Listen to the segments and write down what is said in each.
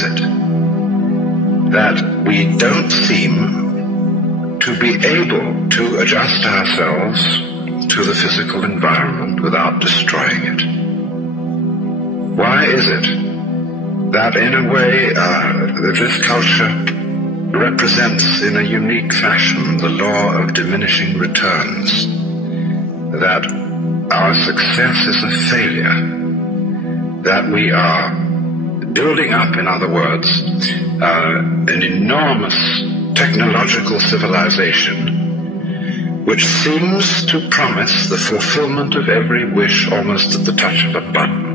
is it that we don't seem to be able to adjust ourselves to the physical environment without destroying it? Why is it that in a way that this culture represents in a unique fashion the law of diminishing returns, that our success is a failure, that we are building up, in other words, an enormous technological civilization which seems to promise the fulfillment of every wish almost at the touch of a button.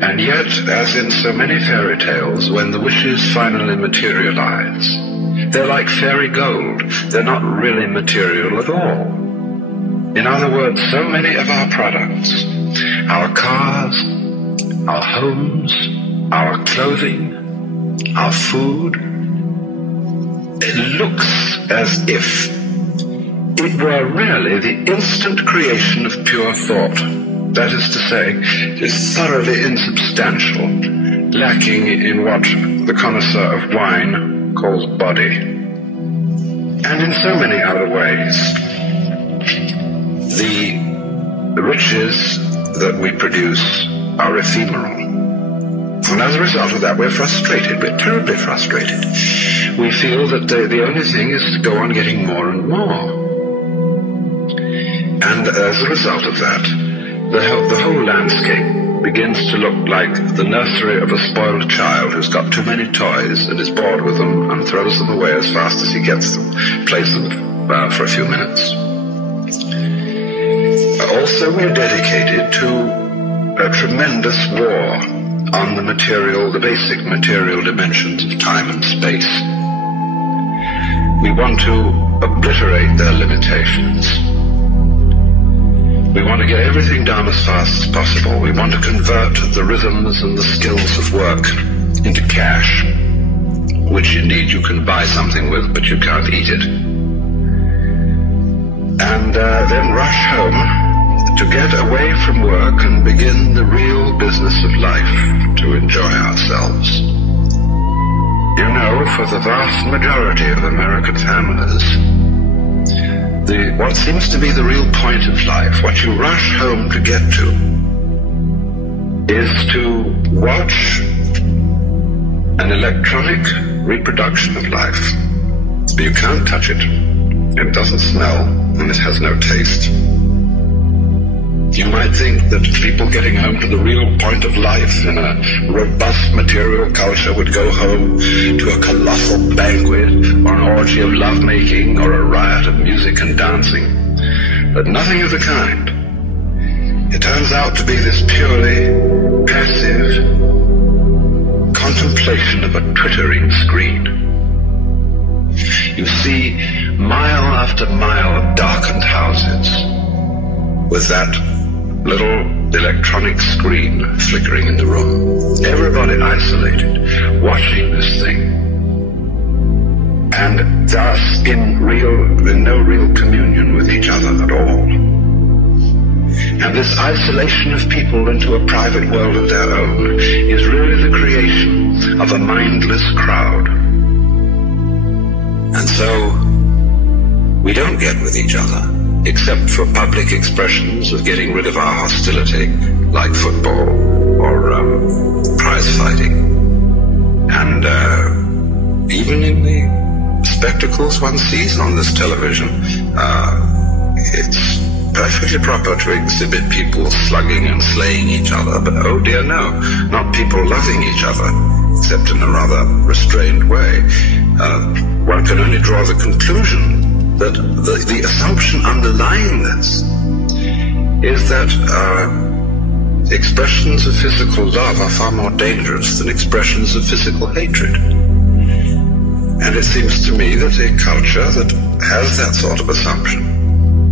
And yet, as in so many fairy tales, when the wishes finally materialize, they're like fairy gold. They're not really material at all. In other words, so many of our products, our cars, our homes, our clothing, our food, it looks as if it were really the instant creation of pure thought. That is to say, it is thoroughly insubstantial, lacking in what the connoisseur of wine calls body. And in so many other ways, the riches that we produce are ephemeral. And as a result of that, we're frustrated. We're terribly frustrated. We feel that the only thing is to go on getting more and more. And as a result of that, the whole landscape begins to look like the nursery of a spoiled child who's got too many toys and is bored with them and throws them away as fast as he gets them, plays them for a few minutes. Also, we're dedicated to a tremendous war on the basic material dimensions of time and space. We want to obliterate their limitations. We want to get everything done as fast as possible. We want to convert the rhythms and the skills of work into cash, which indeed you can buy something with, but you can't eat it. And then rush home to get away from work and begin the real business of life, to enjoy ourselves. You know, for the vast majority of American families, what seems to be the real point of life, what you rush home to get to, is to watch an electronic reproduction of life. You can't touch it. It doesn't smell, and it has no taste. You might think that people getting home to the real point of life in a robust material culture would go home to a colossal banquet or an orgy of lovemaking or a riot of music and dancing. But nothing of the kind. It turns out to be this purely passive contemplation of a twittering screen. You see mile after mile of darkened houses with that little electronic screen flickering in the room. Everybody isolated, watching this thing. And thus in no real communion with each other at all. And this isolation of people into a private world of their own is really the creation of a mindless crowd. And so we don't get with each other, except for public expressions of getting rid of our hostility, like football or prize fighting. And even in the spectacles one sees on this television, it's perfectly proper to exhibit people slugging and slaying each other, but oh dear no, not people loving each other, except in a rather restrained way. One can only draw the conclusion that the assumption underlying this is that expressions of physical love are far more dangerous than expressions of physical hatred. And it seems to me that a culture that has that sort of assumption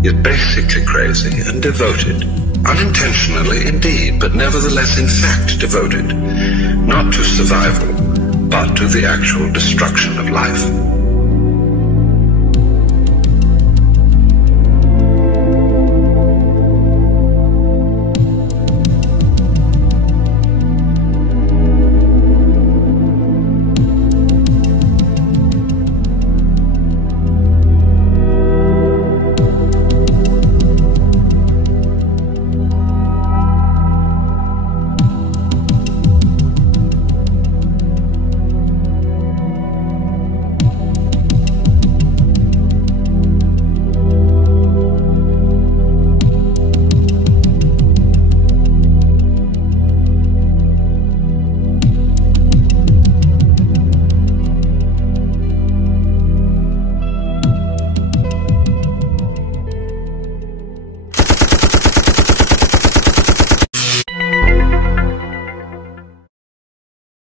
is basically crazy and devoted, unintentionally indeed, but nevertheless in fact devoted, not to survival, but to the actual destruction of life.